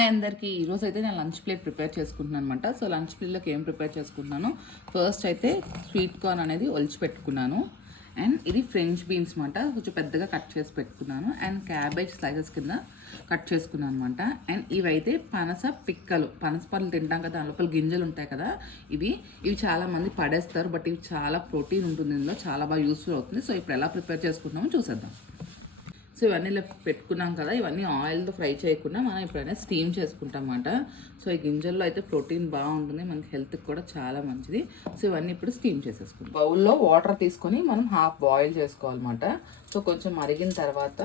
Hi అందరికీ. ఈరోజు అయితే నేను లంచ్ ప్లేట్ ప్రిపేర్ చేసుకుంటున్నాను అనమాట. సో లంచ్ ప్లేట్లోకి ఏం ప్రిపేర్ చేసుకుంటున్నాను, ఫస్ట్ అయితే స్వీట్ కార్న్ అనేది ఒలిచి పెట్టుకున్నాను. అండ్ ఇది ఫ్రెంచ్ బీన్స్ అనమాట, కొంచెం పెద్దగా కట్ చేసి పెట్టుకున్నాను. అండ్ క్యాబేజ్ స్లైసెస్ కింద కట్ చేసుకున్నాను అనమాట. అండ్ ఇవైతే పనస పిక్కలు, పనస పళ్ళు తింటాం కదా, లోపల గింజలు ఉంటాయి కదా, ఇవి చాలామంది పడేస్తారు. బట్ ఇవి చాలా ప్రోటీన్ ఉంటుంది ఇందులో, చాలా బాగా యూస్ఫుల్ అవుతుంది. సో ఇప్పుడు ఎలా ప్రిపేర్ చేసుకుంటామో చూసేద్దాం. సో ఇవన్నీ ఇలా పెట్టుకున్నాం కదా, ఇవన్నీ ఆయిల్తో ఫ్రై చేయకుండా మనం ఇప్పుడైనా స్టీమ్ చేసుకుంటాం అన్నమాట. సో ఈ గింజల్లో అయితే ప్రోటీన్ బాగుంటుంది, మనకి హెల్త్కి కూడా చాలా మంచిది. సో ఇవన్నీ ఇప్పుడు స్టీమ్ చేసేసుకుంటాం. బౌల్లో వాటర్ తీసుకొని మనం హాఫ్ బాయిల్ చేసుకోవాలన్నమాట. సో కొంచెం మరిగిన తర్వాత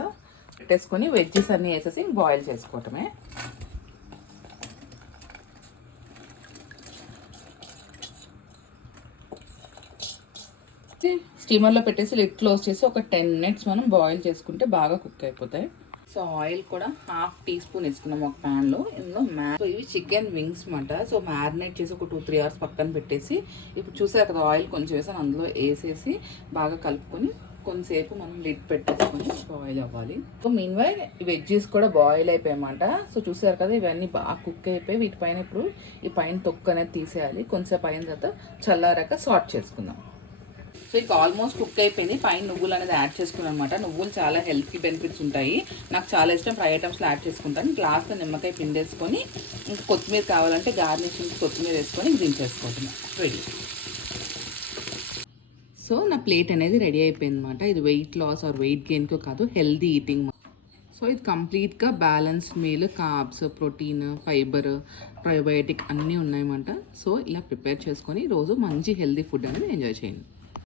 పెట్టేసుకొని వెజ్జెస్ అన్నీ వేసేసి బాయిల్ చేసుకోవటమే. స్టీమర్లో పెట్టేసి లిడ్ క్లోజ్ చేసి ఒక 10 minutes మనం బాయిల్ చేసుకుంటే బాగా కుక్ అయిపోతాయి. సో ఆయిల్ కూడా హాఫ్ టీ స్పూన్ వేసుకున్నాం ఒక ప్యాన్లో. ఇందులో సో ఇవి చికెన్ వింగ్స్ అనమాట. సో మ్యారినేట్ చేసి ఒక 2-3 hours పక్కన పెట్టేసి, ఇప్పుడు చూసారు కదా ఆయిల్ కొంచెం వేసాను, అందులో వేసేసి బాగా కలుపుకొని కొంతసేపు మనం లిడ్ పెట్టేసుకొని బాయిల్ అవ్వాలి. సో మీన్వైల్ వెజ్జెస్ కూడా బాయిల్ అయిపోయాయన్నమాట. సో చూసారు కదా ఇవన్నీ బాగా కుక్ అయిపోయి, వీటిపైన ఇప్పుడు ఈ పైన తొక్కు అనేది తీసేయాలి. కొంచెంసేపు అయిన తర్వాత చల్లారాక సార్ట్ చేసుకుందాం. సో ఇక ఆల్మోస్ట్ కుక్ అయిపోయింది. పైన నువ్వులు అనేది యాడ్ చేసుకున్నాను అనమాట. నువ్వులు చాలా హెల్త్కి బెనిఫిట్స్ ఉంటాయి, నాకు చాలా ఇష్టం. ఫ్రై ఐటమ్స్లో యాడ్ చేసుకుంటాను. గ్లాస్లో నిమ్మకాయ పిండేసుకొని, ఇంకా కొత్తిమీర కావాలంటే గార్నిషింగ్ కొత్తిమీర వేసుకొని దించేసుకోవటం రెడీ. సో నా ప్లేట్ అనేది రెడీ అయిపోయింది అనమాట. ఇది వెయిట్ లాస్ ఆర్ వెయిట్ గెయిన్కో కాదు, హెల్దీ ఈటింగ్. సో ఇది కంప్లీట్గా balanced meal, carbs, protein, fibre, probiotic అన్నీ ఉన్నాయన్నమాట. సో ఇలా ప్రిపేర్ చేసుకొని రోజు మంచి హెల్దీ ఫుడ్ అనేది ఎంజాయ్ చేయండి.